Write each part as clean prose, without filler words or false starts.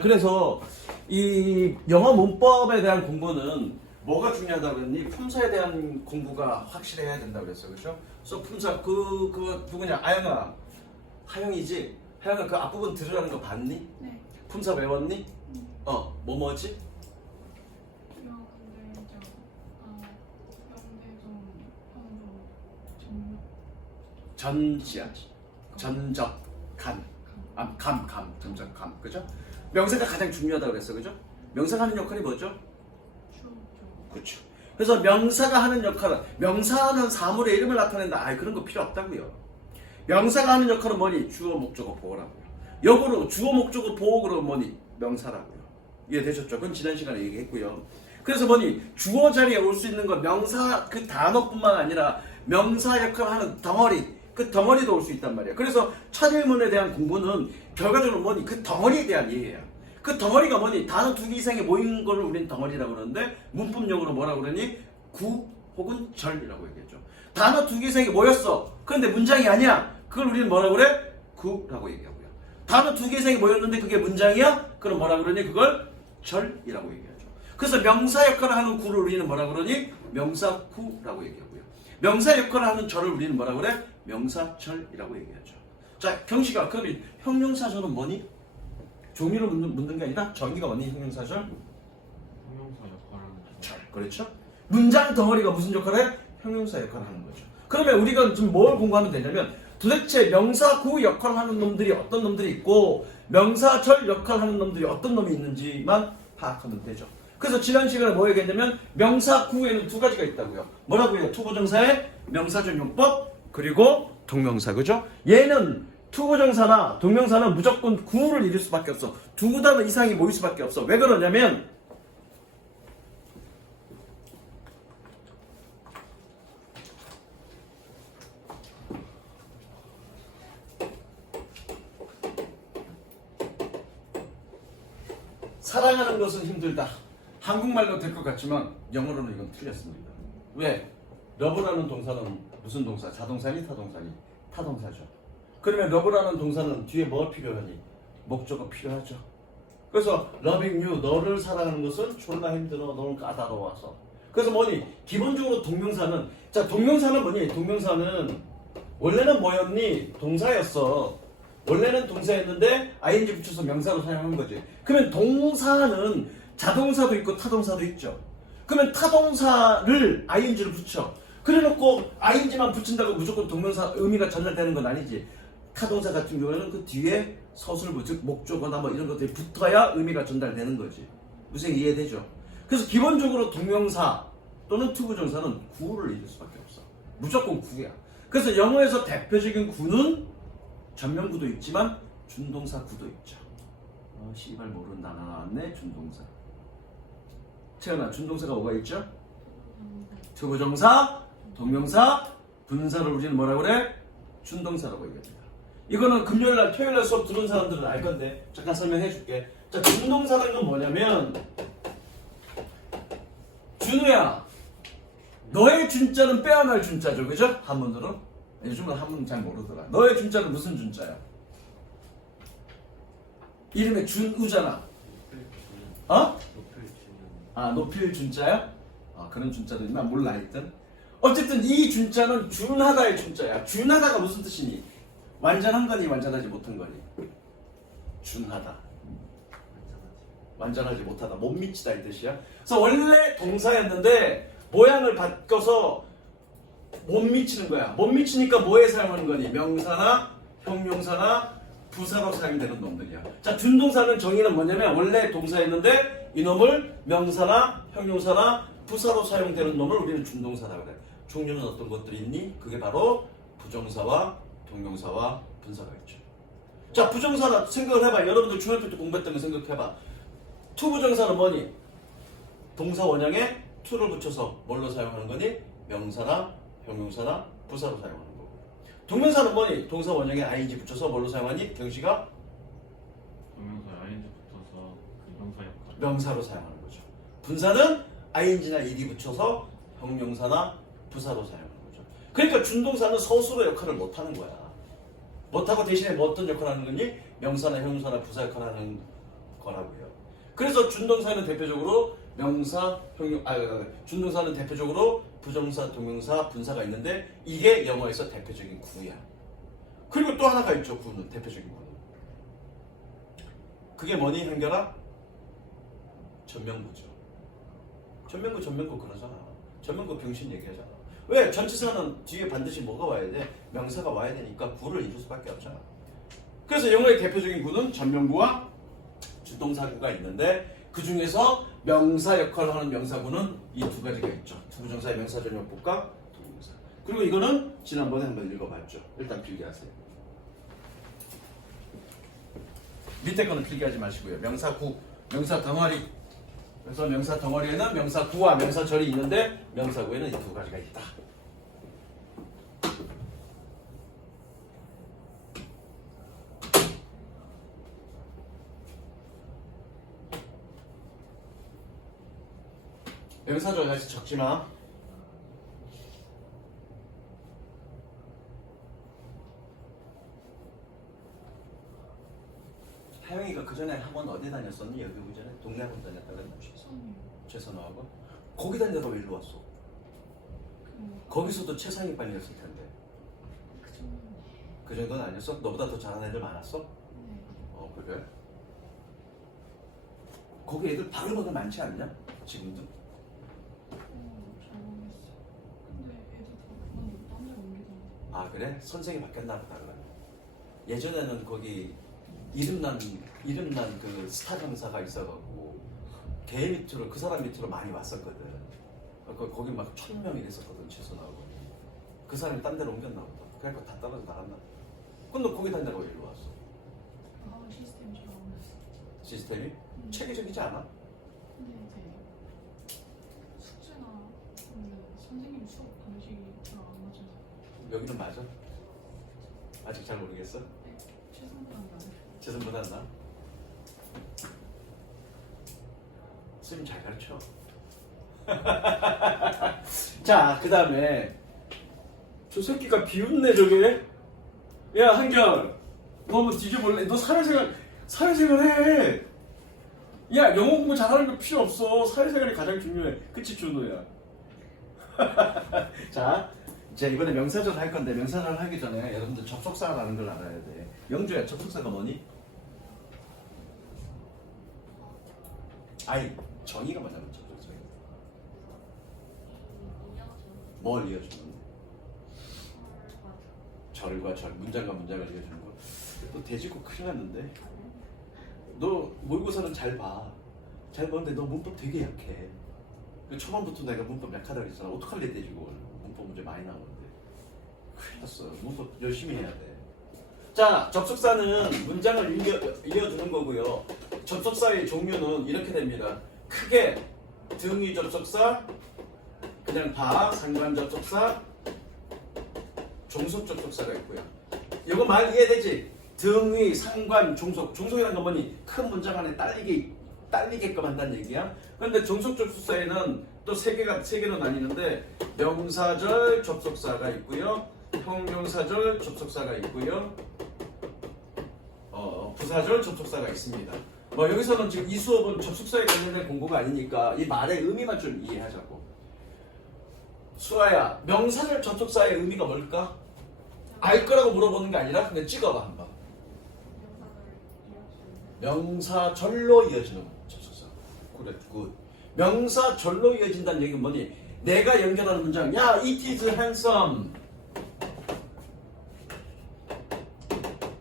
그래서 이 영어 문법에 대한 공부는 뭐가 중요하다고 그랬니? 품사에 대한 공부가 확실해야 된다고 그랬어. 그렇죠? 그래서 품사 그 누구냐? 아영아. 하영이지? 하영아 그 앞부분 들으라는 거 봤니? 네. 품사 외웠니? 뭐지? 근데 영대종, 평도, 전지야. 전적, 감. 전적, 감. 그죠? 명사가 가장 중요하다고 그랬어. 그죠? 명사가 하는 역할이 뭐죠? 그렇죠. 그래서 명사가 하는 역할은 명사는 사물의 이름을 나타낸다. 그런 거 필요 없다고요. 명사가 하는 역할은 뭐니? 주어, 목적어, 보어라고요. 역으로 주어, 목적어, 보어로 뭐니? 명사라고요. 이해되셨죠? 그건 지난 시간에 얘기했고요. 그래서 뭐니? 주어 자리에 올 수 있는 건 명사 그 단어뿐만 아니라 명사 역할을 하는 덩어리, 그 덩어리도 올 수 있단 말이에요. 그래서 차례문에 대한 공부는 결과적으로 뭐니? 그 덩어리에 대한 이해예요. 그 덩어리가 뭐니? 단어 두 개 이상이 모인 걸 우리는 덩어리라고 그러는데 문법용어로 뭐라고 그러니? 구 혹은 절이라고 얘기했죠. 단어 두 개 이상이 모였어. 그런데 문장이 아니야. 그걸 우리는 뭐라고 그래? 구라고 얘기하고요. 단어 두 개 이상이 모였는데 그게 문장이야? 그럼 뭐라고 그러니? 그걸 절이라고 얘기하죠. 그래서 명사 역할을 하는 구를 우리는 뭐라고 그러니? 명사구라고 얘기하고요. 명사 역할을 하는 절을 우리는 뭐라고 그래? 명사절이라고 얘기하죠. 자, 경식아, 그럼 형용사절은 뭐니? 종이로 묻는 게 아니라 정의가 뭐니? 형용사절? 형용사 역할을 하는 절. 그렇죠? 문장 덩어리가 무슨 역할을 해? 형용사 역할을 하는 거죠. 그러면 우리가 지금 뭘 공부하면 되냐면 도대체 명사구 역할을 하는 놈들이 어떤 놈들이 있고 명사절 역할을 하는 놈들이 어떤 놈이 있는지만 파악하면 되죠. 그래서 지난 시간에 뭐 얘기했냐면 명사구에는 두 가지가 있다고요. 뭐라고요? 투부정사의 명사전용법 그리고 동명사. 그죠? 얘는 투부정사나 동명사는 무조건 구를 이룰 수밖에 없어. 두 단어 이상이 모일 수밖에 없어. 왜 그러냐면 사랑하는 것은 힘들다. 한국말로 될 것 같지만 영어로는 이건 틀렸습니다. 왜? 러브라는 동사는 무슨 동사? 자동사니 타동사니? 타동사죠. 그러면 러브라는 동사는 뒤에 뭐 필요하니? 목적어 필요하죠. 그래서 loving you, 너를 사랑하는 것은 졸라 힘들어, 너는 까다로워서. 그래서 뭐니? 기본적으로 동명사는, 자, 동명사는 뭐니? 동명사는 원래는 뭐였니? 동사였어. 원래는 동사였는데 ing 붙여서 명사로 사용한 거지. 그러면 동사는 자동사도 있고 타동사도 있죠. 그러면 타동사를 ing를 붙여. 그래놓고 ing만 붙인다고 무조건 동명사 의미가 전달되는 건 아니지. 타동사 같은 경우에는 그 뒤에 서술부, 즉 목적어나 뭐 이런 것들이 붙어야 의미가 전달되는 거지. 무슨 이해되죠? 그래서 기본적으로 동명사 또는 투부정사는 구를 이룰 수밖에 없어. 무조건 구야. 그래서 영어에서 대표적인 구는 전면구도 있지만 준동사 구도 있죠. 씨발 모른다 나왔네. 준동사. 태어나 준동사가 뭐가 있죠? 투부정사, 동명사, 분사를 우리는 뭐라고 그래? 준동사라고 얘기합니다. 이거는 금요일날 토요일날 수업 들은 사람들은 알 건데 잠깐 설명해 줄게. 자, 준동사라는 건 뭐냐면 준우야, 너의 준자는 빼어날 준자죠. 그죠? 한문으로. 요즘은 한문 잘 모르더라. 너의 준자는 무슨 준자야? 이름에 준우잖아. 높일 준자야? 그런 준자도 있나? 몰라 하여튼. 어쨌든 이 준자는 준하다의 준자야. 준하다가 무슨 뜻이니? 완전한 거니 완전하지 못한 거니? 준하다. 완전하지 못하다. 못 미치다 이 뜻이야. 그래서 원래 동사였는데 모양을 바꿔서 못 미치는 거야. 못 미치니까 뭐에 사용하는 거니? 명사나 형용사나 부사로 사용되는 놈들이야. 자, 준동사는 정의는 뭐냐면 원래 동사였는데 이놈을 명사나 형용사나 부사로 사용되는 놈을 우리는 준동사라고 그래. 종류는 어떤 것들이 있니? 그게 바로 부정사와 동명사와 분사가 있죠. 자, 부정사나 생각을 해봐. 여러분들 중학교 때 공부했던 거 생각해봐. 투부정사는 뭐니? 동사 원형에 to를 붙여서 뭘로 사용하는 거니? 명사나 형용사나 부사로 사용하는 거고. 동명사는 뭐니? 동사 원형에 ing 붙여서 뭘로 사용하니? 경식아? 동명사 ing 붙어서 그 명사 역할 명사로 사용하는 거죠. 분사는 ing나 ed 붙여서 형용사나 부사로 사용하는 거죠. 그러니까 준동사는 서술어 역할을 못하는 거야. 못하고 대신에 뭐 어떤 역할을 하는 거니? 명사나 형용사나 부사 역할을 하는 거라고요. 그래서 준동사는 대표적으로 명사, 형용, 준동사는 대표적으로 부정사, 동명사, 분사가 있는데 이게 영어에서 대표적인 구야. 그리고 또 하나가 있죠. 구는 대표적인 구는. 그게 뭐니 한결아? 전명구죠. 전명구 그러잖아. 전명구 병신 얘기하잖아. 왜? 전치사는 뒤에 반드시 뭐가 와야 돼? 명사가 와야 되니까 구를 이룰 수밖에 없잖아. 그래서 영어의 대표적인 구는 전명구와 주동사구가 있는데 그 중에서 명사 역할을 하는 명사구는 이 두 가지가 있죠. 투부정사의 명사전용법과 동명사. 그리고 이거는 지난번에 한번 읽어봤죠. 일단 필기하세요. 밑에 거는 필기하지 마시고요. 명사구, 명사 덩어리. 그래서 명사 덩어리에는 명사구와 명사절이 있는데 명사구에는 이 두 가지가 있다. 명사절 다시 적지 마. 하영이가 그 전에 학원 어디 다녔었니? 여기 오기 전에 동네 학원 다녔다가 최선이요. 최선호학원? 거기 다니다가 왜 일로 왔어? 거기서도 최상위班이었을 텐데. 그 정도는. 그 정도는 아니었어? 너보다 더 잘하는 애들 많았어? 네. 그래? 거기 애들 바글바글 많지 않냐? 지금도? 잘 모르겠어요. 근데 애들 다 그만 딴 데로 옮기던데. 아 그래? 선생이 바뀌었나 보다 그러면. 예전에는 거기 이름난 그 스타 강사가 있어갖고 걔 밑으로 그 사람 밑으로 많이 왔었거든. 거기 막 1000명이 됐었거든 최선하고. 그 사람이 딴 데로 옮겼나 보다. 그러니까 다 떨어져 나갔나. 근데 거기 다니다가 왜 일로 왔어? 시스템이 잘 안 됐어. 시스템이 체계적이지 않아? 근데 이제 숙제나 근데 선생님 수업 방식이 잘 안 맞아서. 여기는 맞아? 아직 잘 모르겠어? 네. 최선보다 나아요. 재선보다 나? 쌤 잘 가르쳐. 자, 그 다음에 저 새끼가 비웃네 저게. 야 한결, 너 한번 뒤져볼래? 너 사회생활 해. 야 영어 공부 잘하는 거 필요 없어. 사회생활이 가장 중요해. 그치 준호야? 자, 이제 이번에 명사절 할 건데 명사절 하기 전에 여러분들 접속사라는 걸 알아야 돼. 영주야, 접속사가 뭐니? 아이, 정의가 뭐냐면 접속사. 뭘 이어주는? 절과 절, 문장과 문장을 이어주는 거. 너 돼지고 큰일 났는데. 너 모의고사는 잘 봐. 잘 보는데 너 문법 되게 약해. 초반부터 내가 문법 약하다고 했잖아. 어떡할래 돼지고. 문법 문제 많이 나오는데. 큰일 났어. 문법 열심히 해야 돼. 자, 접속사는 문장을 이어주는 거고요. 접속사의 종류는 이렇게 됩니다. 크게 등위 접속사, 그냥 다, 상관 접속사, 종속 접속사가 있고요. 이거 말 이해되지? 등위, 상관, 종속. 종속이라는 건 뭐니? 큰 문장 안에 딸리게끔 한다는 얘기야. 그런데 종속 접속사에는 또 세 개로 나뉘는데 명사절 접속사가 있고요. 형용사절 접속사가 있고요. 부사절 접속사가 있습니다. 뭐 여기서는 지금 이 수업은 접속사에 관련된 공부가 아니니까 이 말의 의미만 좀 이해하자고. 수아야, 명사절 접속사의 의미가 뭘까? 알 거라고 물어보는 게 아니라 그냥 찍어봐 한번. 명사절로 이어지는 접속사. 그래, 굿. 명사절로 이어진다는 얘기는 뭐니? 내가 연결하는 문장. 야, it is handsome.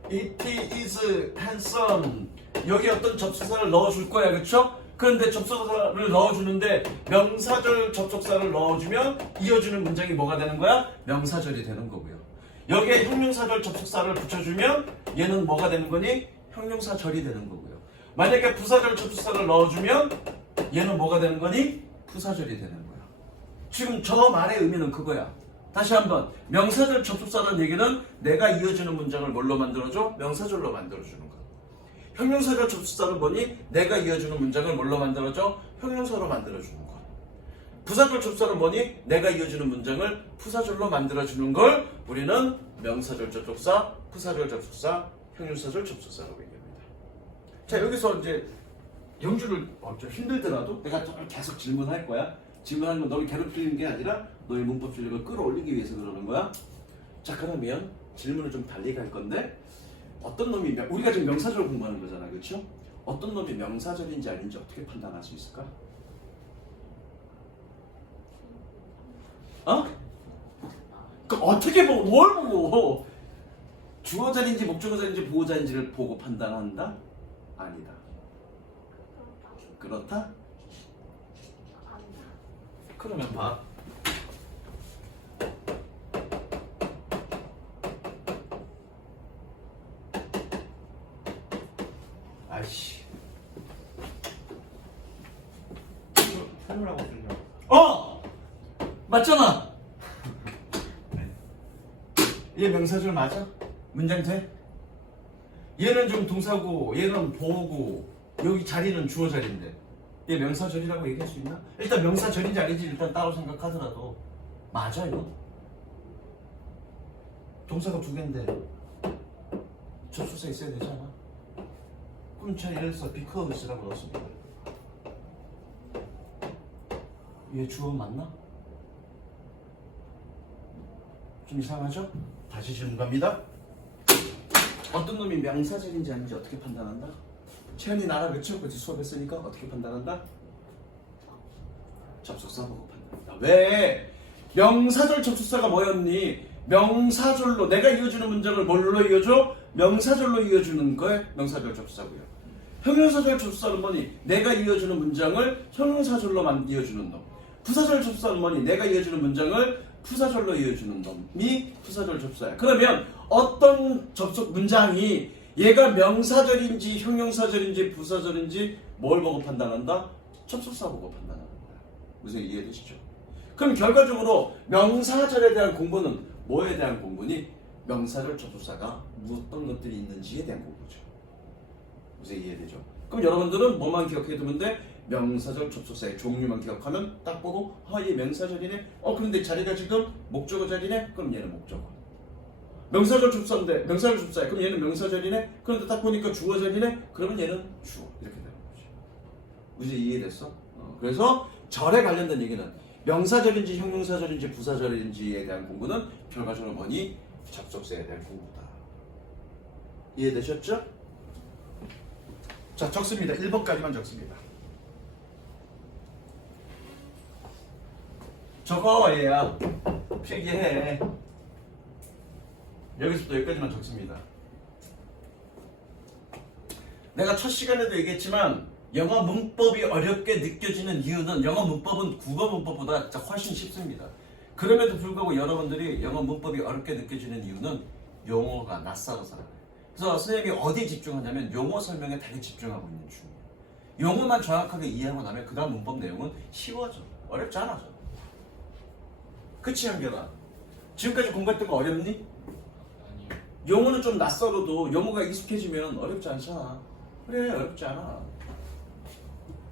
It is handsome. 여기 어떤 접속사를 넣어줄 거야, 그렇죠? 그런데 접속사를 넣어주는데 명사절 접속사를 넣어주면 이어주는 문장이 뭐가 되는 거야? 명사절이 되는 거고요. 여기에 형용사절 접속사를 붙여주면 얘는 뭐가 되는 거니? 형용사절이 되는 거고요. 만약에 부사절 접속사를 넣어주면 얘는 뭐가 되는 거니? 부사절이 되는 거야. 지금 저 말의 의미는 그거야. 다시 한번, 명사절 접속사라는 얘기는 내가 이어주는 문장을 뭘로 만들어줘? 명사절로 만들어주는 거. 형용사절 접속사는 뭐니? 내가 이어주는 문장을 뭘로 만들어줘? 형용사로 만들어주는 거. 부사절 접속사는 뭐니? 내가 이어주는 문장을 부사절로 만들어주는 걸 우리는 명사절 접속사, 부사절 접속사, 형용사절 접속사라고 얘기합니다. 자, 여기서 이제 영주를 좀 힘들더라도 내가 계속 질문할 거야. 질문하면 너를 괴롭히는 게 아니라 너의 문법 실력을 끌어올리기 위해서 그러는 거야. 자, 그러면 질문을 좀 달리 갈 건데 어떤 놈이 우리가 지금 명사절 공부하는 거잖아, 그렇죠? 어떤 놈이 명사절인지 아닌지 어떻게 판단할 수 있을까? 어? 그 어떻게 보고 뭘 보고 주어자인지 목적어자인지 보호자인지를 보고 판단한다? 아니다. 그렇다? 그러면 봐. 아이씨. 풀으라고 들려. 맞잖아. 얘 명사절 맞아? 문장 돼? 얘는 좀 동사고 얘는 보호고 여기 자리는 주어 자리인데 얘 명사절이라고 얘기할 수 있나? 일단 명사절인지 아닌지 일단 따로 생각하더라도 맞아 이거? 동사가 두 개인데 접수사 있어야 되잖아. 그럼 저 예를 들어서 비커스라고 넣었습니다. 얘 주어 맞나? 좀 이상하죠? 다시 질문 갑니다. 어떤 놈이 명사절인지 아닌지 어떻게 판단한다? 채연이 나라 그쵸? 그치 수업했으니까 어떻게 판단한다? 접속사 보고 판단한다. 왜? 명사절 접속사가 뭐였니? 명사절로 내가 이어주는 문장을 뭘로 이어줘? 명사절로 이어주는 거에 명사절 접속사고요. 형용사절 접속사는 뭐니? 내가 이어주는 문장을 형용사절로만 이어주는 놈. 부사절 접속사는 뭐니? 내가 이어주는 문장을 부사절로 이어주는 놈이 부사절 접속사야. 그러면 어떤 접속 문장이 얘가 명사절인지 형용사절인지 부사절인지 뭘 보고 판단한다? 접속사 보고 판단한다. 무슨 이해되시죠? 그럼 결과적으로 명사절에 대한 공부는 뭐에 대한 공부니? 명사절 접속사가 어떤 것들이 있는지에 대한 공부죠. 무슨 이해되죠? 그럼 여러분들은 뭐만 기억해 두면 돼? 명사절 접속사의 종류만 기억하면 딱 보고 얘 명사절이네. 그런데 자리가 지금 목적어 자리네. 그럼 얘는 목적어. 명사절 접속사인데 명사절 접속사야. 그럼 얘는 명사절이네. 그런데 딱 보니까 주어절이네. 그러면 얘는 주어. 이렇게 되는 거죠. 무슨 이해됐어? 그래서 절에 관련된 얘기는 명사절인지 형용사절인지 부사절인지에 대한 공부는 결과적으로 뭐니? 접속사에 대한 공부다. 이해되셨죠? 자, 적습니다. 1번까지만 적습니다. 적어 얘야. 필기해. 여기서부터 여기까지만 적습니다. 내가 첫 시간에도 얘기했지만 영어 문법이 어렵게 느껴지는 이유는 영어 문법은 국어 문법보다 진짜 훨씬 쉽습니다. 그럼에도 불구하고 여러분들이 영어 문법이 어렵게 느껴지는 이유는 용어가 낯설어서 그래요. 그래서 선생님이 어디에 집중하냐면 용어 설명에 되게 집중하고 있는 중이에요. 용어만 정확하게 이해하고 나면 그 다음 문법 내용은 쉬워져. 어렵지 않아져. 그치 한결아? 지금까지 공부했던 거 어렵니? 아니요. 용어는 좀 낯설어도 용어가 익숙해지면 어렵지 않잖아. 그래, 어렵지 않아.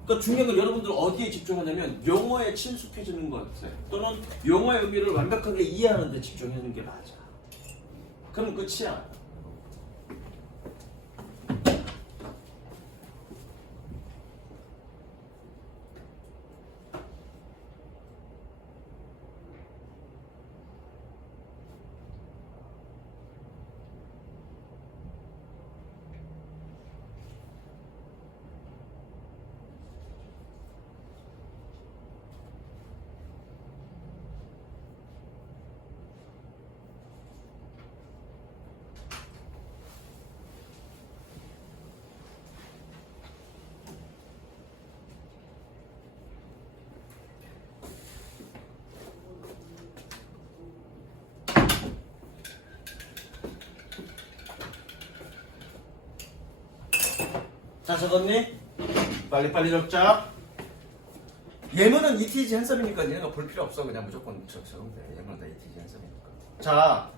그러니까 중요한 건 여러분들 어디에 집중하냐면 용어에 친숙해지는 것 같아. 또는 용어의 의미를 완벽하게 이해하는 데 집중하는 게 맞아. 그럼 끝이야. 자, 적었니? 빨리빨리 적자. 예문은 ETG 한섬이니까 얘가 볼 필요 없어. 그냥 무조건 적으면 돼. 예문은 다 ETG 한섬이니까. 자,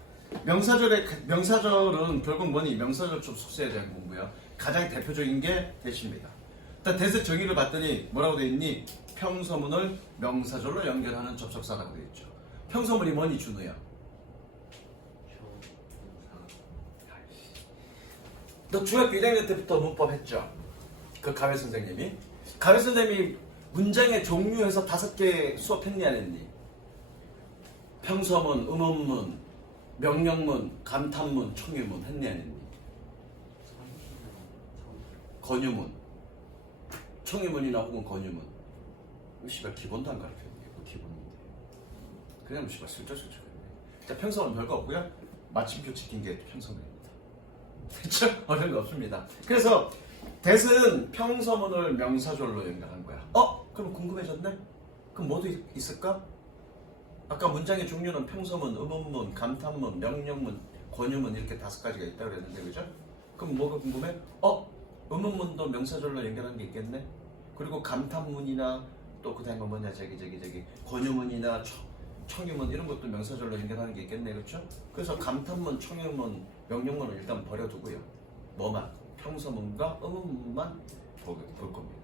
명사절은 결국 뭐니? 명사절 접속사에 대한 공부야. 가장 대표적인 게 대시입니다. 일단 대세 정의를 봤더니 뭐라고 돼 있니? 평서문을 명사절로 연결하는 접속사라고 돼 있죠. 평서문이 뭐니, 준우야? 너 중학교 1학년 때부터 문법 했죠? 그 가회 선생님이 문장의 종류에서 5개 수업했니 안 했니? 평서문, 음원문, 명령문, 감탄문, 청유문 했니 안 했니? 권유문, 청유문이나 혹은 권유문. 씨발 기본도 안 가르쳐야 돼. 그 기본인데. 그냥 씨발 슬쩍슬쩍. 자, 평서문 별거 없고요. 마침표 지킨 게 평서문입니다. 그렇죠? 어려운 거 없습니다. 그래서 대은 평서문을 명사절로 연결한 거야. 그럼 궁금해졌네? 그럼 뭐도 있을까? 아까 문장의 종류는 평서문, 음원문, 감탄문, 명령문, 권유문 이렇게 5가지가 있다고 그랬는데 그죠? 그럼 뭐가 궁금해? 음원문도 명사절로 연결한 게 있겠네? 그리고 감탄문이나 또 그 다음에 뭐냐 저기 권유문이나 청유문 이런 것도 명사절로 연결하는 게 있겠네 그렇죠? 그래서 감탄문, 청유문, 명령문을 일단 버려두고요. 뭐만? 평서문과 음원문만 볼 겁니다.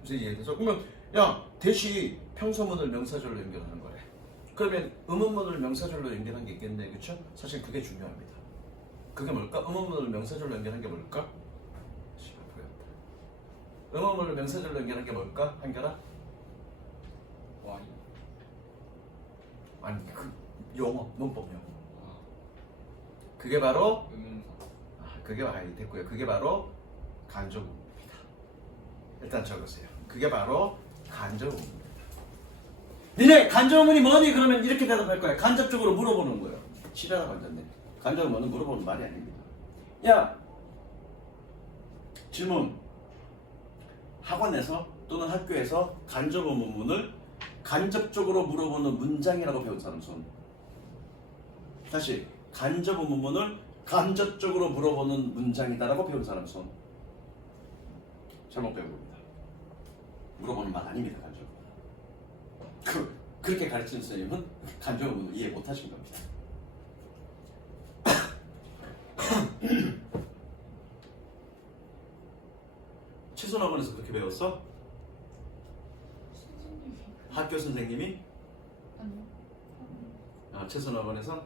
무슨 이해돼서? 그러면 야 대시 평서문을 명사절로 연결하는 거래. 그러면 음원문을 명사절로 연결한 게 있겠네 그렇죠? 사실 그게 중요합니다. 그게 뭘까? 음원문을 명사절로 연결한 게 뭘까? 씨발 보였다. 음원문을 명사절로 연결한 게 뭘까? 한결아? Y. 아니 그 용어 문법 용어. 그게 바로 음운사. 그게 됐고요. 그게 바로 간접음입니다. 일단 적으세요. 그게 바로 간접음입니다. 니네 간접음이 뭐니? 그러면 이렇게 대답할 거야. 간접적으로 물어보는 거예요. 싫어하고 앉았네. 간접음은 물어보는 말이 아닙니다. 야 질문. 학원에서 또는 학교에서 간접음문을 간접적으로 물어보는 문장이라고 배운 사람 손. 다시 간접음문을 간접적으로 물어보는 문장이다라고 배운 사람 손. 잘못 배운 겁니다. 물어보는 말 아닙니다. 간접. 그렇게 가르치는 선생님은 간접음문을 이해 못하신 겁니다. 최선학원에서 그렇게 배웠어? 선생님이 학교 선생님이? 아니요. 최선학원에서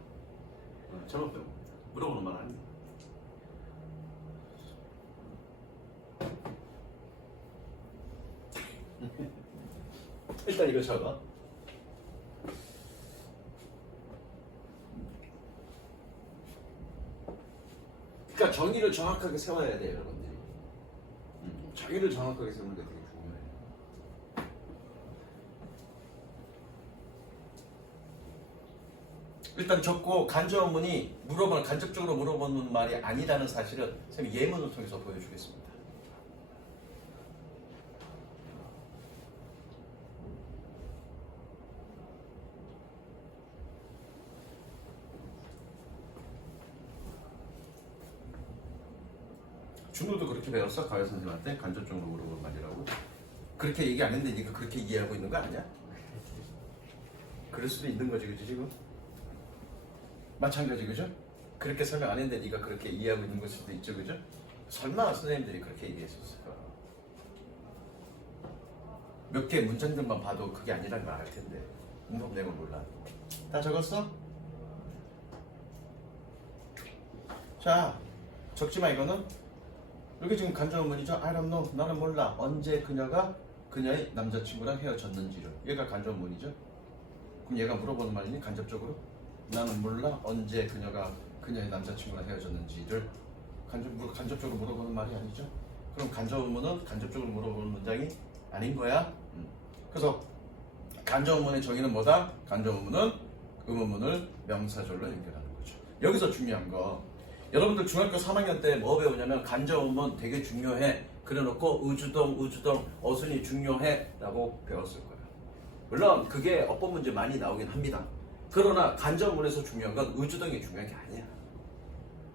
잘못 배운 겁니다. 물어보는 말 아닙니다. 일단 이거 적어. 그러니까 정의를 정확하게 세워야 돼요, 여러분들이. 정의를 정확하게 세우는 게 되게 중요해요. 일단 적고 간접문이 간접적으로 물어보는 말이 아니라는 사실을 선생님이 예문을 통해서 보여주겠습니다. 중국도 그렇게 배웠어? 가요 선생님한테 간접적으로 물어보는 말이라고? 그렇게 얘기 안 했는데 네가 그렇게 이해하고 있는 거 아니야? 그럴 수도 있는 거지, 그치 지금? 마찬가지, 그죠? 그렇게 설명 안 했는데 네가 그렇게 이해하고 있는 걸 수도 있죠, 그죠? 설마 선생님들이 그렇게 얘기했었을까? 몇 개 문장들만 봐도 그게 아니라는 걸 알 텐데 문법 내용을 몰라. 다 적었어? 자, 적지 마 이거는. 여기 지금 간접문이죠. I don't know. 나는 몰라. 언제 그녀가 그녀의 남자친구랑 헤어졌는지를. 얘가 간접문이죠. 그럼 얘가 물어보는 말이니 간접적으로? 나는 몰라. 언제 그녀가 그녀의 남자친구랑 헤어졌는지를 간접적으로 물어보는 말이 아니죠. 그럼 간접문은 간접적으로 물어보는 문장이 아닌 거야. 그래서 간접문의 정의는 뭐다? 간접문은 음문을 명사절로 연결하는 거죠. 여기서 중요한 거. 여러분들 중학교 3학년 때 뭐 배우냐면 간접음문 되게 중요해. 그래놓고 의주동, 어순이 중요해 라고 배웠을 거예요. 물론 그게 어법 문제 많이 나오긴 합니다. 그러나 간접음문에서 중요한 건 의주동이 중요한 게 아니야.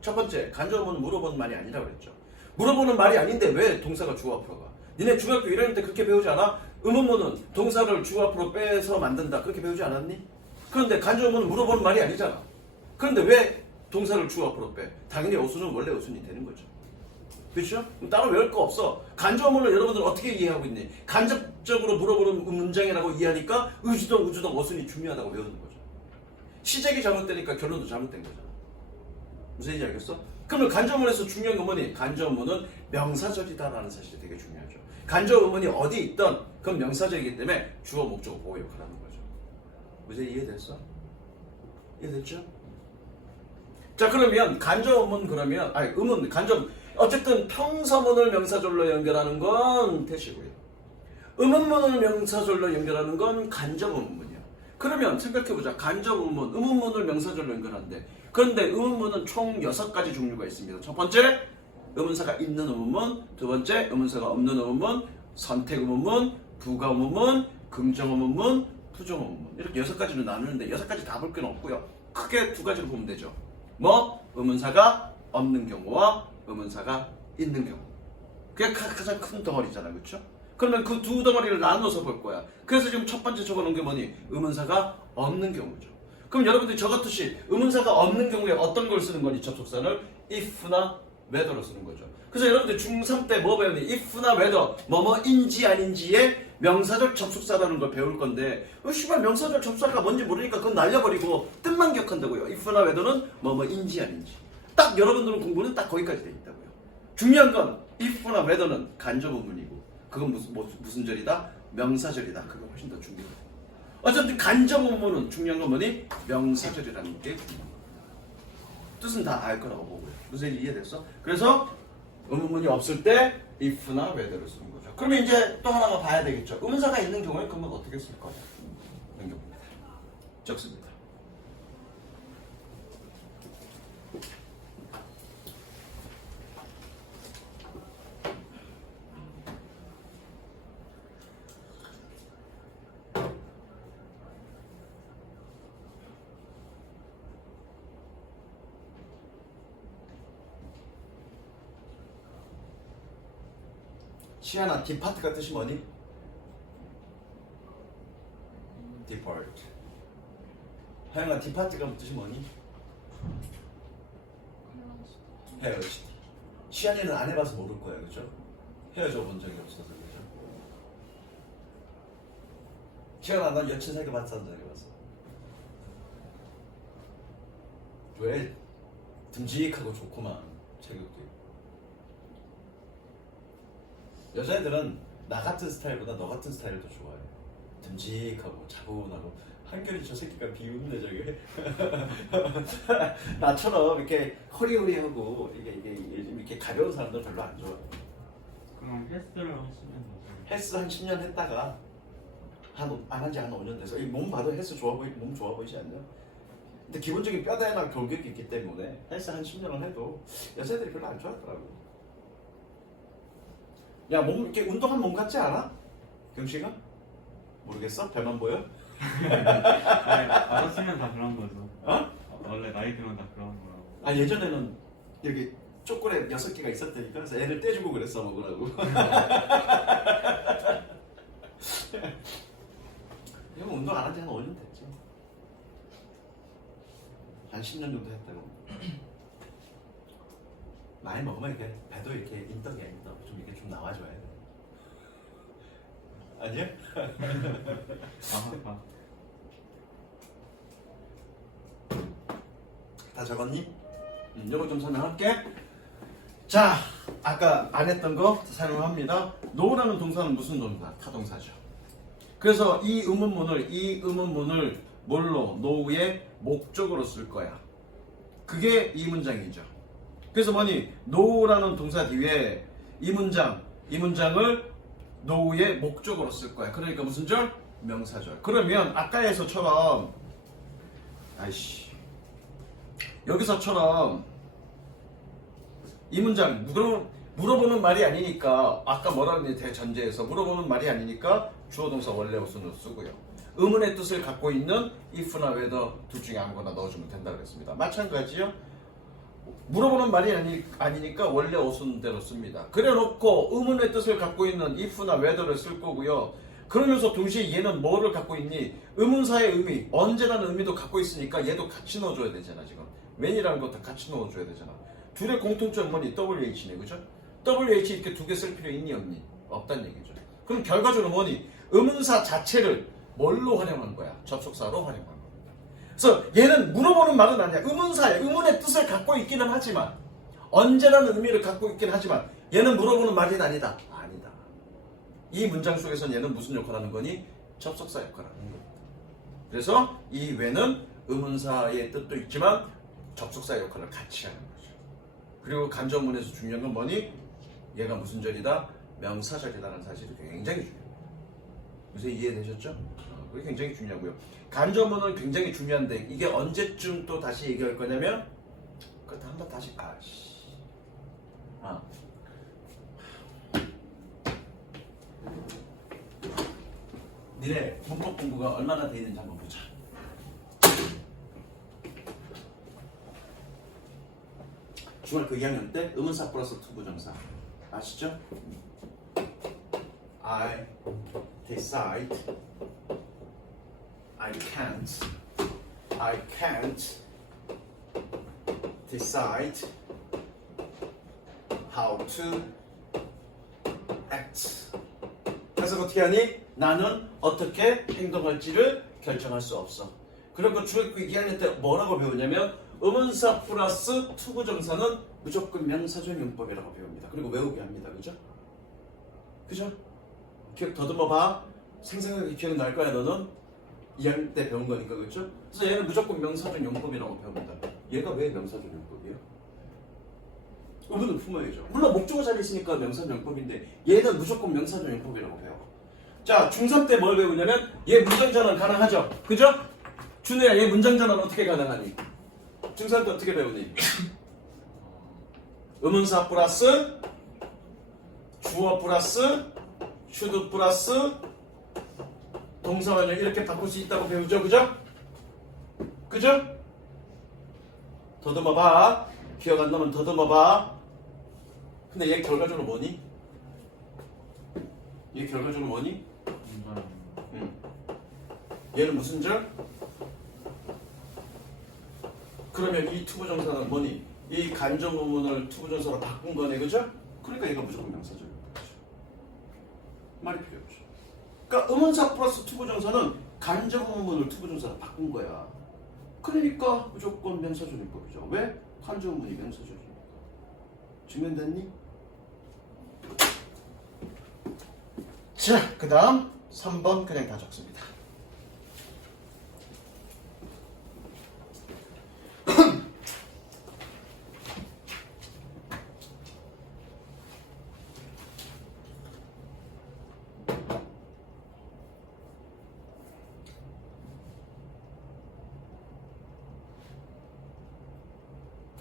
첫 번째, 간접음문은 물어보는 말이 아니라고 그랬죠. 물어보는 말이 아닌데 왜 동사가 주어 앞으로 가? 니네 중학교 1학년 때 그렇게 배우지 않아? 음문문은 동사를 주어 앞으로 빼서 만든다. 그렇게 배우지 않았니? 그런데 간접음문은 물어보는 말이 아니잖아. 그런데 왜 동사를 주어 앞으로 빼? 당연히 어순은 원래 어순이 되는 거죠. 그렇죠? 따로 외울 거 없어. 간접문을 여러분들 어떻게 이해하고 있니? 간접적으로 물어보는 문장이라고 이해하니까 의주동 어순이 중요하다고 외우는 거죠. 시작이 잘못되니까 결론도 잘못된 거잖아. 무슨 얘기인지 알겠어? 그러면 간접문에서 중요한 건 뭐니? 간접문은 명사절이다라는 사실이 되게 중요하죠. 간접 의문이 어디 있던 그건 명사절이기 때문에 주어 목적어 보호 역할을 하는 거죠. 이제 이해됐어? 이해됐죠? 자, 그러면 간접 의문 그러면 의문 간접 어쨌든 평서문을 명사절로 연결하는 건 대시고요. 의문문을 명사절로 연결하는 건 간접 의문문이야. 그러면 생각해보자. 간접 의문, 의문문을 명사절로 연결하는데 그런데 의문문은 총 6가지 종류가 있습니다. 첫 번째, 의문사가 있는 의문문. 두 번째, 의문사가 없는 의문문. 선택 의문문, 부가 의문문, 긍정 의문문, 부정 의문문. 이렇게 6가지로 나누는데 6가지 다 볼 건 없고요. 크게 2가지로 보면 되죠. 뭐? 의문사가 없는 경우와 의문사가 있는 경우. 그게 가장 큰 덩어리잖아. 그렇죠? 그러면 그 두 덩어리를 나눠서 볼 거야. 그래서 지금 첫 번째 적어놓은 게 뭐니? 의문사가 없는 경우죠. 그럼 여러분들이 저같듯이 의문사가 없는 경우에 어떤 걸 쓰는 거니? 접속사를 if나 whether로 쓰는 거죠. 그래서 여러분들 중3 때 뭐 배우니? if나 whether, 뭐뭐인지 아닌지의 명사절 접속사라는 걸 배울 건데 씨발 명사절 접속사가 뭔지 모르니까 그건 날려버리고 뜻만 기억한다고요. if나 whether는 뭐뭐인지 아닌지. 딱 여러분들은 공부는 딱 거기까지 돼 있다고요. 중요한 건 if나 whether는 간접 의문이고 그건 무슨 절이다? 명사절이다. 그거 훨씬 더 중요해요. 어쨌든 간접 의문은 중요한 건 뭐니? 명사절이라는 게 중요해요. 뜻은 다 알 거라고 보고요. 무슨 이해됐어? 그래서 의문문이 없을 때 if나 whether를 쓰는 거죠. 그러면 이제 또 하나가 봐야 되겠죠. 의문사가 있는 경우에 그러면 어떻게 쓸 거냐? 넘겨봅니다. 적습니다. 시아나, depart가 뜻이 뭐니? depart. 하영아, depart가 뜻이 뭐니? 헤어지기. 시안이는 안 해봐서 모를 거야, 그죠? 헤어져 본 적이 없어서, 그죠? 시안아, 넌 여친 사귀어봤어, 안 사귀어봤어? 왜? 듬직하고 좋구만, 체격도 있고. 여자애들은 나 같은 스타일보다 너 같은 스타일을 더 좋아해. 듬직하고 차분하고. 한결이 저 새끼가 비웃네 저게. 나처럼 이렇게 허리허리하고 이렇게 가벼운 사람들 별로 안 좋아해. 그럼 헬스를 하시면 헬스 한 10년 했다가 안 한 지 한 5년 돼서 이 몸 봐도 헬스 몸 좋아 보이지 않냐? 근데 기본적인 뼈다에나 골격이 있기 때문에 헬스 한 10년을 해도 여자애들이 별로 안 좋아하더라고. 야, 몸 이렇게 운동한 몸 같지 않아? 경식아? 모르겠어? 별만 보여? 알았으면 다 그런 거죠. 어? 원래 나이 들면 다 그런 거라고. 아, 예전에는 여기 초콜릿 6개가 있었다니까. 그래서 애들 떼주고 그랬어 먹으라고. 이거 운동 안 한 지 한 5년 됐죠. 한 10년 정도 했다고. 많이 먹으면 이렇게 배도 이렇게 인덕이야, 인덕. 좀 이렇게 좀 나와줘야 돼. 아니야? 아. 다 적었니? 이거 좀 설명할게. 자, 아까 안 했던 거 설명합니다. 노라는 동사는 무슨 동사? 타동사죠. 그래서 이 의문문을 뭘로? 노의 목적으로 쓸 거야. 그게 이 문장이죠. 그래서 뭐니? 노라는 동사 뒤에 이 문장을 노의 목적으로 쓸 거야. 그러니까 무슨 절? 명사절. 그러면 아까에서처럼 여기서처럼 이 문장 물어보는 말이 아니니까 아까 뭐라고 했는지 대전제에서 물어보는 말이 아니니까 주어 동사 원래 어순으로 쓰고요. 의문의 뜻을 갖고 있는 if나 whether 둘 중에 아무거나 넣어주면 된다고 했습니다. 마찬가지요. 물어보는 말이 아니니까 원래 어순대로 씁니다. 그래놓고 의문의 뜻을 갖고 있는 if나 whether를 쓸 거고요. 그러면서 동시에 얘는 뭐를 갖고 있니? 의문사의 의미, 언제라는 의미도 갖고 있으니까 얘도 같이 넣어줘야 되잖아. 지금 when이라는 것도 같이 넣어줘야 되잖아. 둘의 공통점은 뭐니? WH네, 그죠? WH 이렇게 두 개 쓸 필요 있니 없니? 없단 얘기죠. 그럼 결과적으로 뭐니? 의문사 자체를 뭘로 활용한 거야? 접속사로 활용한 거야. 그래서 얘는 물어보는 말은 아니야. 의문사의 뜻을 갖고 있기는 하지만 언제라는 의미를 갖고 있긴 하지만 얘는 물어보는 말이 아니다. 아니다. 이 문장 속에서는 얘는 무슨 역할을 하는 거니? 접속사 역할을 하는 겁니다. 그래서 이 왜는 의문사의 뜻도 있지만 접속사 역할을 같이 하는 거죠. 그리고 간접문에서 중요한 건 뭐니? 얘가 무슨 절이다? 명사절이라는 사실이 굉장히 중요해요. 요새 이해되셨죠? 그게 굉장히 중요하고요. 간접문은 굉장히 중요한데 이게 언제쯤 또 다시 얘기할 거냐면 그것도 한번 다시 니네 문법 공부가 얼마나 돼 있는지 한번 보자. 중학교 2학년 때 의문사 플러스 투부정사 아시죠? I decide I can't decide how to act. 그래서 어떻게 하니? 나는 어떻게 행동할지를 결정할 수 없어. 그리고 중학교 2학년 때 뭐라고 배우냐면 의문사 플러스 투부정사는 무조건 명사절 용법이라고 배웁니다. 그리고 외우게 합니다. 그죠? 그죠? 기억 더듬어 봐. 생생하게 기억날 거야 너는. 2학년 때 배운 거니까. 그렇죠? 그래서 얘는 무조건 명사절 용법이라고 배웁니다. 얘가 왜 명사절 용법이에요? 의문을 품어야죠. 물론 목적어 자리에 있으니까 명사절 용법인데 얘는 무조건 명사절 용법이라고 배워. 자, 중3 때 뭘 배우냐면 얘 문장 전환 가능하죠? 그죠? 준우야, 얘 문장 전환 어떻게 가능하니? 중3 때 어떻게 배우니? 의문사 플러스 주어 플러스 should 플러스 동사 원형 이렇게 바꿀 수 있다고 배우죠? 그죠? 그죠? 더듬어봐. 기억 안 나면 더듬어봐. 근데 얘 결과적으로 뭐니? 얘 결과적으로 뭐니? 얘는 무슨 절? 그러면 이 투부정사는 뭐니? 이 간접 부분을 투부정사로 바꾼 거네, 그죠? 그러니까 얘가 무조건 명사절. 말이 필요 없죠. 그러니까 의문사 플러스 투부정사는 간접 부분을 투부정사로 바꾼 거야. 그러니까 무조건 명사절용법이죠. 왜? 간접 부분이 명사절이니까. 증명됐니? 자, 그 다음 3번 그냥 다 적습니다.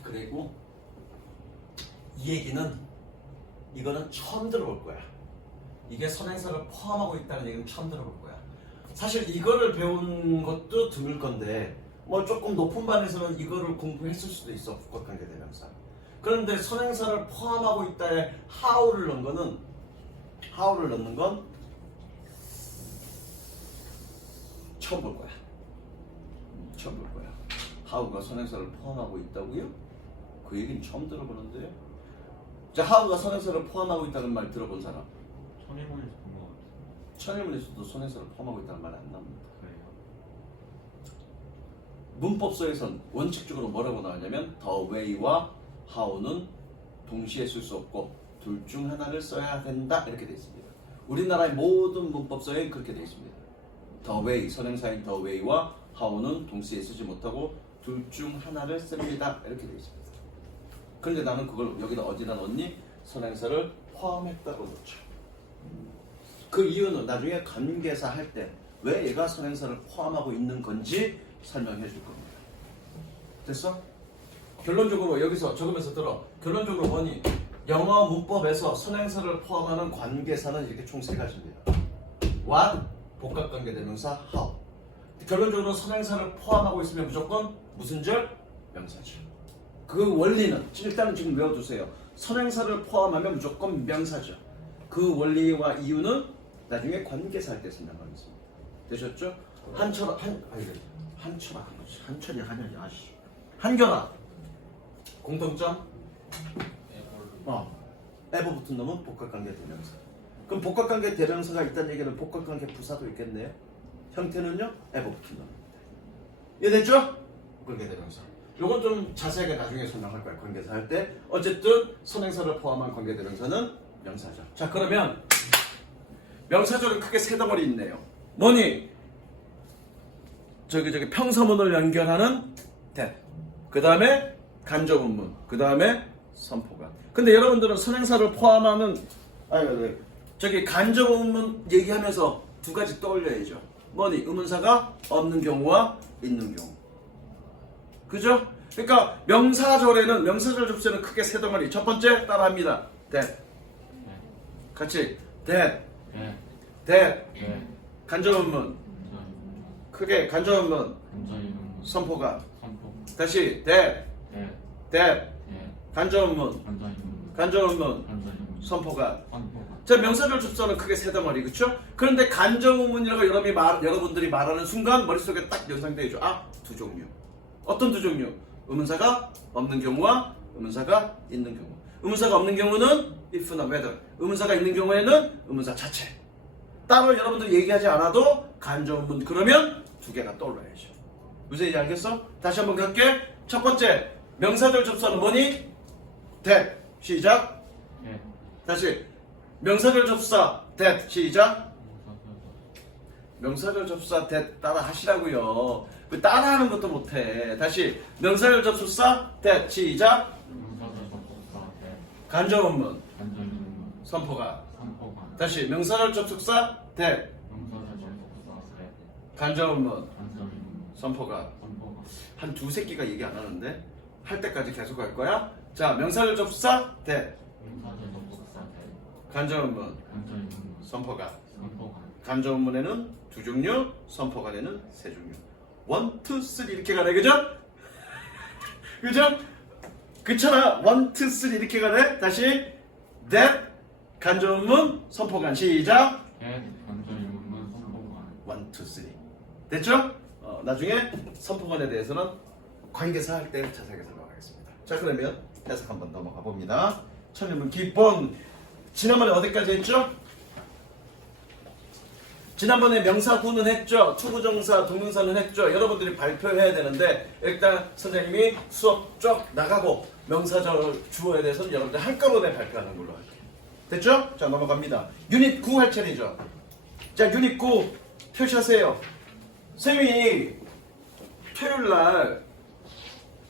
그리고 이 얘기는 이거는 처음 들어볼 거야. 이게 선행사를 포함하고 있다는 얘기는 처음 들어볼 거야. 사실 이거를 배운 것도 드물 건데 뭐 조금 높은 반에서는 이거를 공부했을 수도 있어. 국가관계대명사. 그런데 선행사를 포함하고 있다에 how를 넣은 거는 how를 넣는 건 처음 볼 거야. 처음 볼 거야. how가 선행사를 포함하고 있다고요? 그 얘기는 처음 들어보는데요. 자, how가 선행사를 포함하고 있다는 말 들어본 사람? 천일문에서 본 것 같아요. 천일문에서도 선행사를 포함하고 있다는 말 안 나옵니다. 그래요? 문법서에선 원칙적으로 뭐라고 나오냐면 the way와 how는 동시에 쓸 수 없고 둘 중 하나를 써야 된다 이렇게 되어 있습니다. 우리나라의 모든 문법서에 그렇게 되어 있습니다. the way, 선행사인 the way와 how는 동시에 쓰지 못하고 둘 중 하나를 씁니다 이렇게 되어 있습니다. 그런데 나는 그걸 여기다 어디다 넣니? 선행사를 포함했다고 넣죠. 그 이유는 나중에 관계사 할 때 왜 얘가 선행사를 포함하고 있는 건지 설명해 줄 겁니다. 됐어? 결론적으로 여기서 적으면서 들어. 결론적으로 뭐니? 영어 문법에서 선행사를 포함하는 관계사는 이렇게 총 3가지입니다. what, 복합관계대명사, how. 결론적으로 선행사를 포함하고 있으면 무조건 무슨 절? 명사절. 그 원리는 일단은 지금 외워두세요. 선행사를 포함하면 무조건 명사절. 그 원리와 이유는 나중에 관계사 할 때 설명하겠습니다. 되셨죠? 한철아, 한결아. 공통점? 에버 붙은 놈은 복합관계 대명사. 그럼 복합관계 대명사가 있다는 얘기는 복합관계 부사도 있겠네요. 형태는요? 에버 붙은 놈입니다. 이해됐죠? 관계 대명사. 요건 좀 자세하게 나중에 설명할 거야. 관계사 할 때. 어쨌든 선행사를 포함한 관계대명사는 명사죠. 자, 그러면 명사절은 크게 세 덩어리 있네요. 뭐니? 저기 평서문을 연결하는 that. 그 다음에 간접문문. 그 다음에 선포관. 근데 여러분들은 선행사를 포함하는 저기 간접문문 얘기하면서 두 가지 떠올려야죠. 뭐니? 의문사가 없는 경우와 있는 경우. 그죠? 그러니까 명사절에는 명사절 접수에는 크게 세 덩어리. 첫 번째 따라합니다. that. 같이 that. 네. that. 네. 간접문문. 크게 간접문문. 간접문문. 선포관. 선포. 다시 that. 네. that. 네. 간접문문. 간접문문. 간접문문. 간접문문. 선포관. 선포가. 자, 명사절 접수는 크게 세 덩어리, 그쵸? 그런데 간접문문이라고 여러분들이 말하는 순간 머릿속에 딱 연상되죠. 아, 두 종류. 어떤 두 종류? 의문사가 없는 경우와 의문사가 있는 경우. 의문사가 없는 경우는 if나 whether. 의문사가 있는 경우에는 의문사 자체. 따로 여러분들 얘기하지 않아도 간접문 그러면 두 개가 떠올라야죠. 무슨 얘기 알겠어? 다시 한번 갈게. 첫 번째, 명사절 접수는 뭐니? that. 시작. 네. 다시. 명사절 접수사 that. 시작. 명사절 접수사 that 따라 하시라고요. 왜 따라하는 것도 못해. 다시. 명사절 접수사 that. 시작. 명사절 접속사. 네. 간접문문. 간접문문. 선포가. 선포가. 다시. 명사절 접속사 that. 명사절 접속사. 네. 간접문문. 간접문문. 선포가. 선포가. 한 두세 끼가 얘기 안 하는데 할 때까지 계속 할 거야. 자, 명사절 접수사 that. 명사절 접속사. 네. 간접문문. 간접문문. 선포가. 선포가. 간접문문에는 두 종류, 선포관에는 세 종류. 1, 2, 3 이렇게 가네, 그죠? 그죠? 그렇잖아. 1, 2, 3 이렇게 가네. 다시 that, 간접문, 선포관. 시작. 네. 간접문문. 선포가. 1, 2, 3 됐죠? 나중에 선포관에 대해서는 관계사 할 때 자세하게 설명하겠습니다. 자, 그러면 해석 한번 넘어가 봅니다. 첫일문 기본. 지난번에 어디까지 했죠? 지난번에 명사구는 했죠. 투부정사, 동명사는 했죠. 여러분들이 발표해야 되는데 일단 선생님이 수업 쭉 나가고 명사절 주어에 대해서는 여러분들 한꺼번에 발표하는 걸로 할게요. 됐죠? 자, 넘어갑니다. 유닛 9 할 차례죠. 자, 유닛 9 표시하세요. 쌤이 토요일날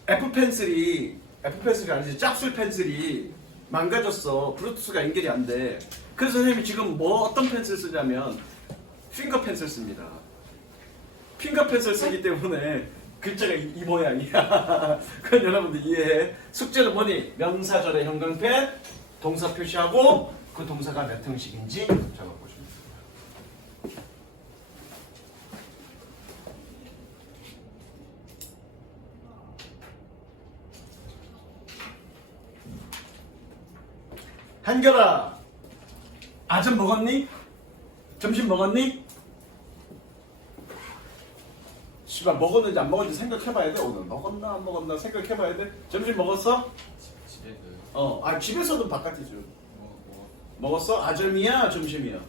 F펜슬이 아니지 짝술 펜슬이 망가졌어. 블루투스가 연결이 안 돼. 그래서 선생님이 지금 어떤 펜슬 쓰냐면 핑거 펜슬 씁니다. 핑거 펜슬 쓰기 때문에 글자가 이 모양이야. 그건 여러분들 이해해. 숙제는 뭐니? 명사절의 형광펜 동사 표시하고 그 동사가 몇 형식인지 적어보십니다. 한결아, 아점 먹었니? 점심 먹었니? 씨발 먹었는지 안 먹었는지 생각해봐야 돼. 오늘 먹었나 안 먹었나 생각해봐야 돼. 점심 먹었어? 집에서. 집에서도 바깥이죠. 뭐 먹었어? 아점이야? 점심이야?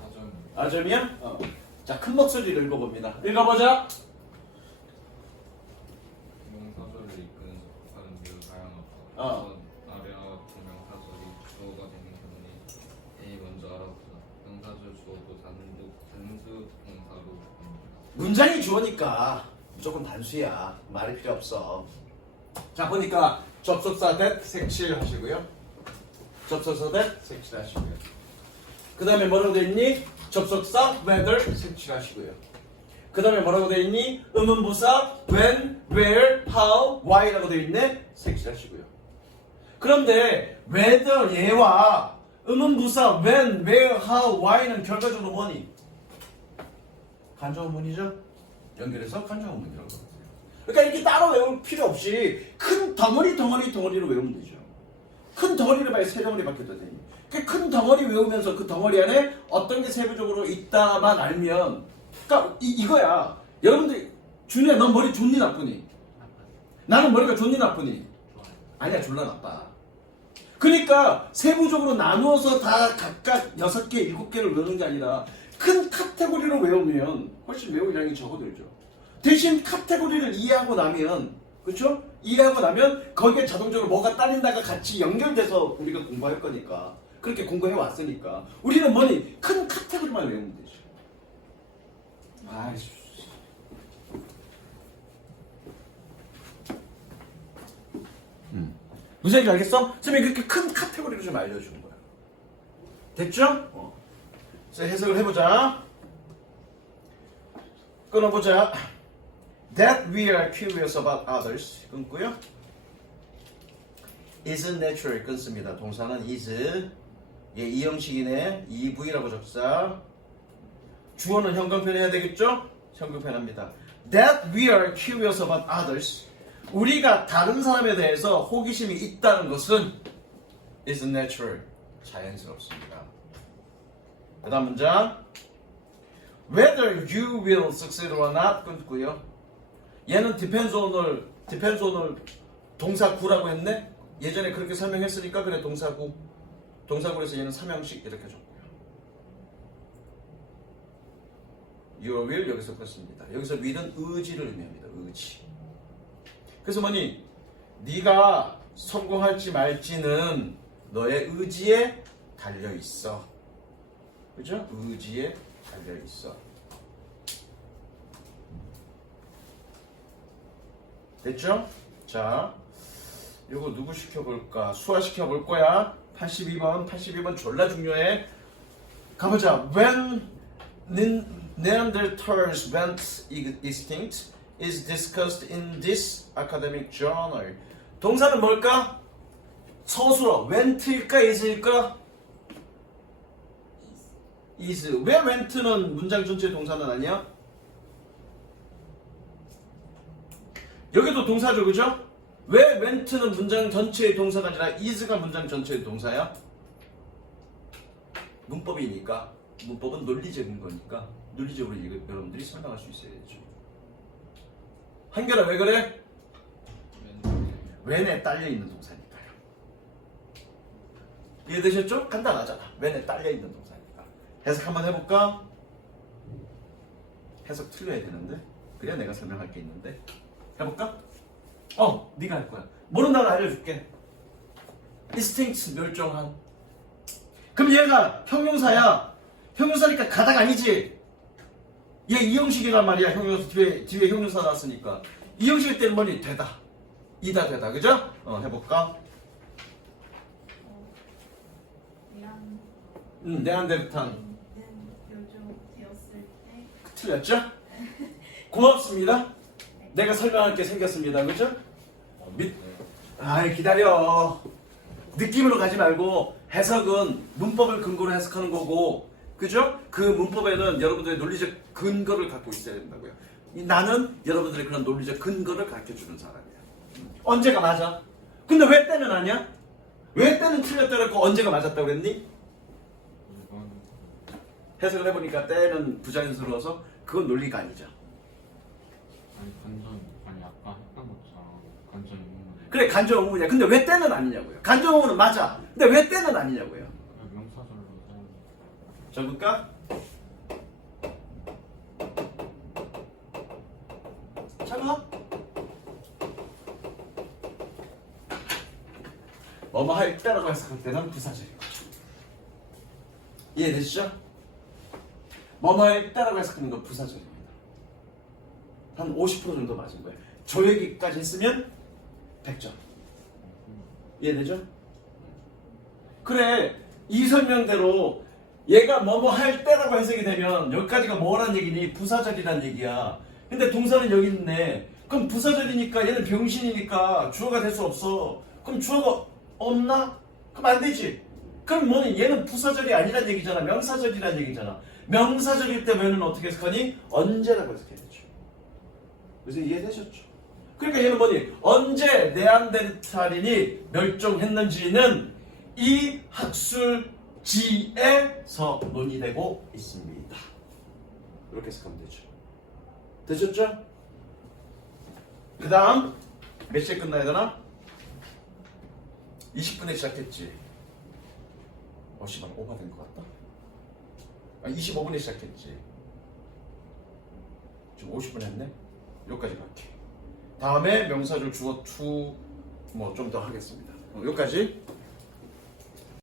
아점. 아점이야? 자, 큰 목소리로 읽어봅니다. 읽어보자. 명사절을 이끄는 접속사는 매우 다양하다. 어. 우선 아래와 같은 명사절이 주어가 되는 경우는 A 먼저 알아보자. 명사절 주어도 단수 동사로 바뀝니다. 문장이 주어니까 무조건 단수야. 말이 필요 없어. 자, 보니까 접속사 that 색칠하시고요. 접속사 that 색칠하시고요. 그 다음에 뭐라고 되어 있니? 접속사 whether 색칠하시고요. 그 다음에 뭐라고 되어 있니? 의문부사 when, where, how, why라고 되어 있네? 색칠하시고요. 그런데 whether 얘와 의문부사 when, where, how, why는 결과적으로 뭐니? 간접문이죠? 연결해서 간접문이라고 하거든요. 그러니까 이게 따로 외울 필요 없이 큰 덩어리로 외우면 되죠. 큰 덩어리를 봐야 세 덩어리밖에 더 되니. 큰 덩어리 외우면서 그 덩어리 안에 어떤 게 세부적으로 있다만 알면, 그러니까 이거야. 여러분들 준이야, 넌 머리 좋니 나쁘니? 나는 머리가 좋니 나쁘니? 아니야, 졸라 나빠. 그러니까 세부적으로 나누어서 다 각각 6개, 7개를 외우는 게 아니라 큰 카테고리로 외우면 훨씬 외울 양이 적어들죠. 대신 카테고리를 이해하고 나면, 그렇죠? 이해하고 나면 거기에 자동적으로 뭐가 딸린다가 같이 연결돼서 우리가 공부할 거니까, 그렇게 공부해 왔으니까 우리는 뭐니 큰 카테고리만 외우면 되죠. 아이씨. 무슨 얘기인지 알겠어? 선생님이 그렇게 큰 카테고리를 좀 알려주는 거야. 됐죠? 자, 해석을 해보자. 끊어보자. That we are curious about others. 끊고요. Isn't natural. 끊습니다. 동사는 is. 예, 이 형식이네. EV라고 적자. 주어는 형광펜 해야 되겠죠? 형광펜 합니다. That we are curious about others. 우리가 다른 사람에 대해서 호기심이 있다는 것은 is natural. 자연스럽습니다. 그 다음 문장. Whether you will succeed or not 끊고요. 얘는 depends on을 동사 구라고 했네? 예전에 그렇게 설명했으니까 그래 동사구. 동사구에서 얘는 3형식 이렇게 줬고요. Your will 여기서 끊습니다. 여기서 will은 의지를 의미합니다. 의지. 그래서 뭐니? 네가 성공할지 말지는 너의 의지에 달려 있어. 그죠? 의지에 달려 있어. 됐죠? 자, 이거 누구 시켜볼까? 수아 시켜볼 거야. 82번 졸라 중요해. 가보자. When Neanderthals went extinct is discussed in this academic journal. 동사는 뭘까? 서술어. went일까? is일까? is. 왜 went는 문장 전체 동사는 아니야? 여기도 동사죠, 그죠? 왜 went는 문장 전체의 동사가 아니라 is가 문장 전체의 동사야? 문법이니까. 문법은 논리적인 거니까 논리적으로 이거 여러분들이 설명할 수 있어야 되죠. 한결아 왜 그래? when에 딸려있는 동사니까요. 이해되셨죠? 간단하잖아. when에 딸려있는 동사니까. 해석 한번 해볼까? 해석 틀려야 되는데 그래야 내가 설명할 게 있는데 해볼까? 네가 할 거야. 모른다고 알려줄게. extinct 멸종한. 그럼 얘가 형용사야. 형용사니까 가다가 아니지. 얘 이형식이란 말이야. 형용사 뒤에 형용사 나왔으니까. 이형식일 때는 뭐니? 되다. 이다 되다. 그죠? 해볼까? 네안데르탄. 멸종되었을 때 틀렸죠? 고맙습니다. 내가 설명할 게 생겼습니다. 그죠? 기다려. 느낌으로 가지 말고 해석은 문법을 근거로 해석하는 거고, 그죠? 그 문법에는 여러분들의 논리적 근거를 갖고 있어야 된다고요. 나는 여러분들의 그런 논리적 근거를 가르쳐주는 사람이야. 언제가 맞아? 근데 왜 때는 아니야? 왜 때는 틀렸다 그랬고 언제가 맞았다고 그랬니? 해석을 해보니까 때는 부자연스러워서 그건 논리가 아니죠. 아까 했던 것처럼 간접 의문문에 그래, 간접 의문이야. 근데 왜 때는 아니냐고요. 간접 의문은 맞아. 근데 왜 때는 아니냐고요. 명사절로 사용. 적을까? 적어. 뭐뭐 할 때라고 해석할 때는 부사절이고. 이해되시죠? 뭐뭐 할 때라고 해석하는 건 부사절입니다. 한 50% 정도 맞은 거예요. 저 얘기까지 했으면 100점. 이해되죠? 그래, 이 설명대로 얘가 뭐뭐 할 때라고 해석이 되면 여기까지가 뭐란 얘기니? 부사절이란 얘기야. 근데 동사는 여기 있네. 그럼 부사절이니까 얘는 병신이니까 주어가 될 수 없어. 그럼 주어가 없나? 그럼 안 되지. 그럼 뭐니? 얘는 부사절이 아니란 얘기잖아. 명사절이란 얘기잖아. 명사절일 때 왜는 어떻게 해석하니? 언제라고 해석해야 되죠. 그래서 이해되셨죠? 그러니까 얘는 뭐니? 언제 네안데르탈인이 멸종했는지는 이 학술지에서 논의되고 있습니다. 이렇게 해석하면 되죠. 되셨죠? 그 다음 몇 시에 끝나야 되나? 20분에 시작했지. 씨발 오버된 것 같다. 25분에 시작했지. 지금 50분 했네. 여기까지 갈게. 다음에 명사절 주어 to 뭐 좀 더 하겠습니다. 여기까지.